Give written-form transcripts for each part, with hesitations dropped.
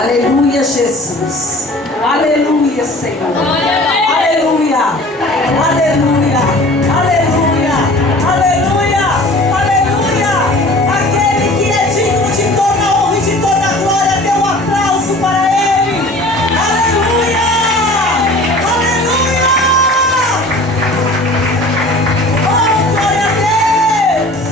Aleluia, Jesus. Aleluia, Senhor. Aleluia. Aleluia. Aleluia. Aleluia. Aleluia. Aquele que é digno de toda honra e de toda glória, dê um aplauso para ele. Aleluia. Aleluia. Oh, glória a Deus.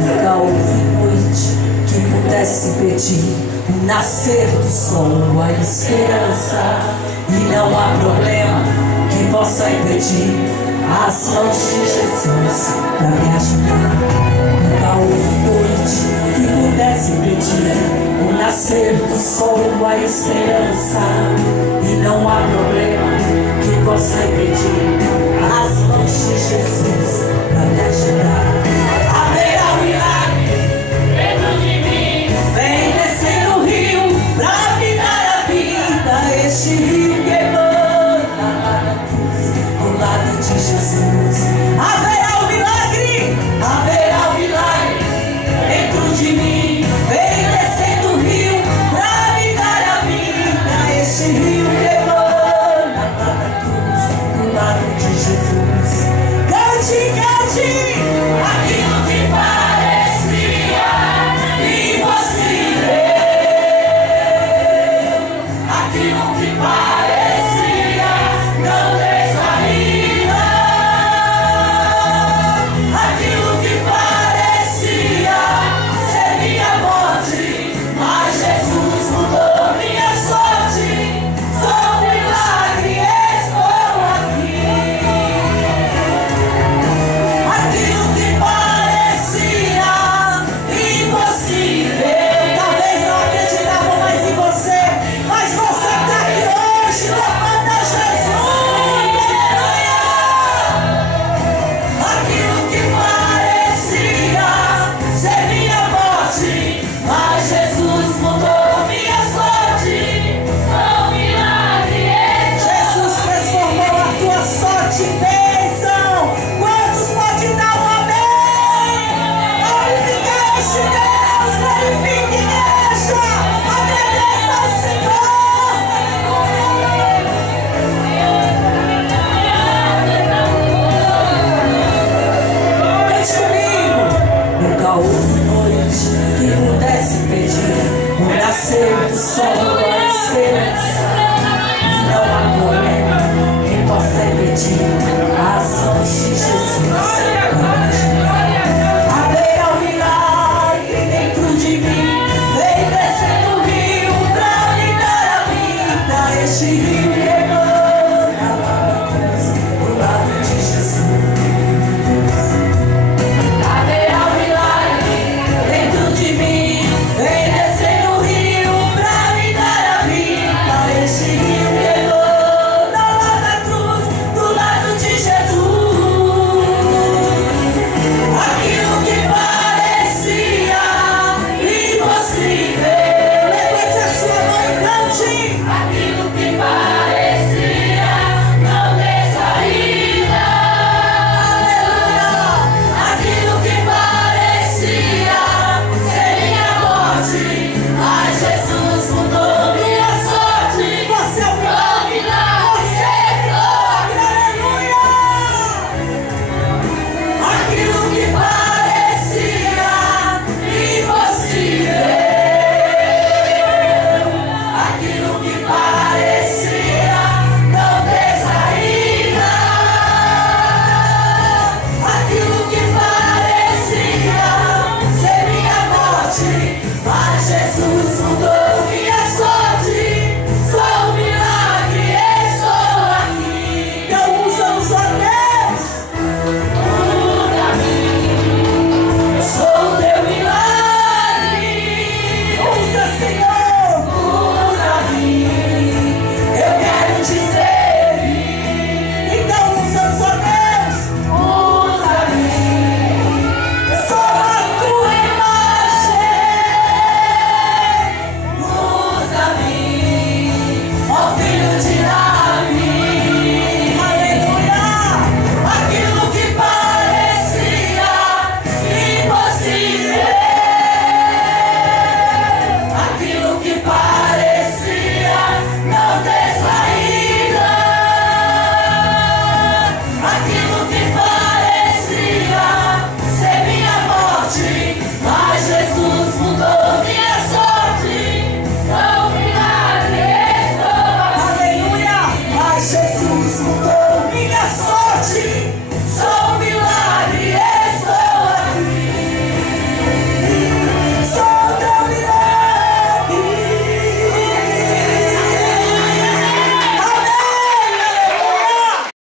Nunca houve noite que pudesse pedir o nascer do sol, a esperança. E não há problema que possa impedir as mãos de Jesus para me ajudar. Nunca houve noite que pudesse impedir o nascer do sol, a esperança. E não há problema que possa impedir as mãos de Jesus para me ajudar. Haverá um milagre dentro de mim. Vem descendo o rio pra me dar a vida. Este rio que emana lá na cruz, ao lado de Jesus. Haverá um milagre dentro de mim. Vem descendo o rio pra me dar a vida. Este rio que emana lá na cruz, ao lado de Jesus. Cante, cante, aquilo que parecia impossível. Aquilo que parecia não ter saída. Aquilo que parecia ser minha morte, mas Jesus mudou minha sorte. Sou um milagre, estou aqui. Aquilo que parecia impossível. Talvez não acreditavam mais em você, mas você está aqui hoje, louvando a Jesus. Aleluia! Aquilo que parecia ser minha morte, mas Jesus mudou minha sorte. Sou um milagre. Jesus transformou a tua sorte em bênção. Quantos podem dar um amém? Glorifica este Deus, glorifique igreja. Agradeça ao Senhor. Cante comigo. Nunca houve noite que pudesse impedir o nascer do sol,